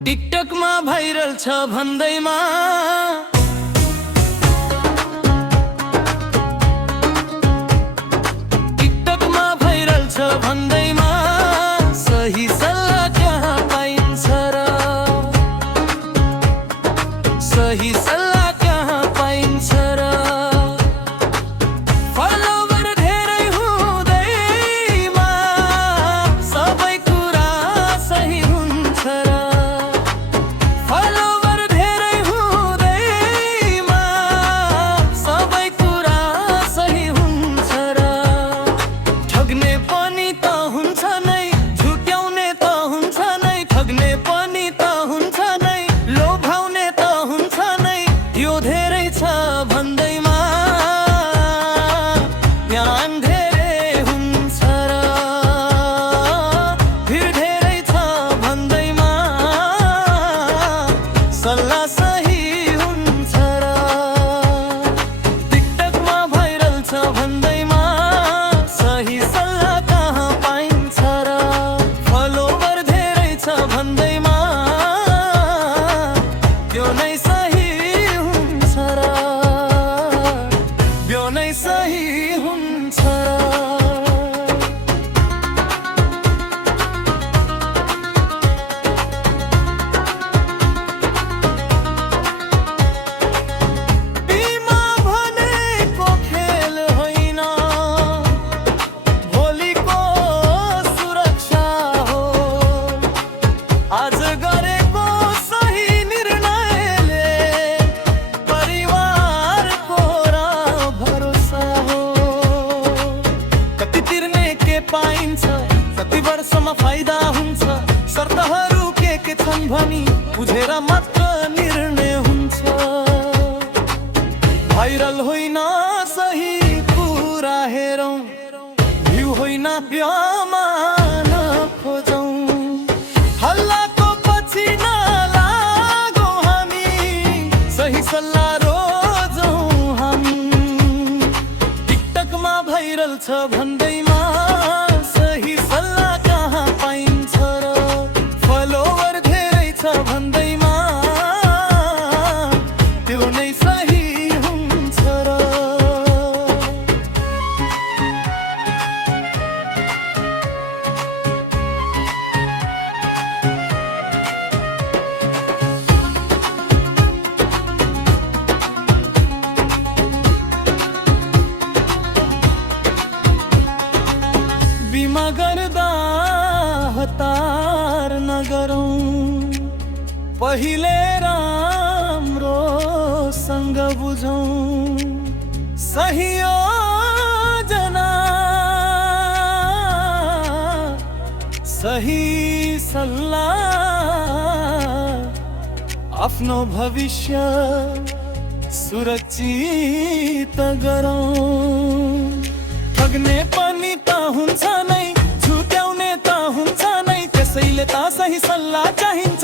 TikTok मा viral छ भन्दैमा टिकटक मा भाइरल छ भन्दैमा सही सल्लाह कहाँ पाइन्छ र सही सल्लाह कहाँ पाइन्छ र फलोवर धेरै हुँदैमा सबै कुरा सही हुन्छ र सल्लाह सही हुन्छ र टिकटकमा भाइरल छ भन्दैमा सही सल्लाह कहाँ पाइन्छ र फलोवर धेरै छ भन्दैमा त्यो नै सही हुन्छ र त्यो नै सही हुन्छ र पाइन्छ कति वर्षमा फाइदा हुन्छ शर्तहरू के छन् भनी बुझेर मात्र निर्णय हुन्छ भाइरल होइन सही कुरा हेरौँ भ्यू होइन ब्यामान खोजौँ हल्लाको पछि नलागौँ हामी सही सल्लाह रोजौँ हामी टिकटकमा भाइरल छ भन्दैमा सही सल्लाह कहाँ पाइन्छ र फलोवर धेरै छ भन्दैमा त्यो नै सही हुन्छ र बिमा गर्दा हतार नगरौँ पहिले राम्रोसँग बुझौँ सही योजना सही सल्लाह आफ्नो भविष्य सुरक्षित गरौँ ठग्ने पनि त हुन्छ नै झुक्याउने त हुन्छ नै त्यसैले त सही सल्लाह चाहिन्छ।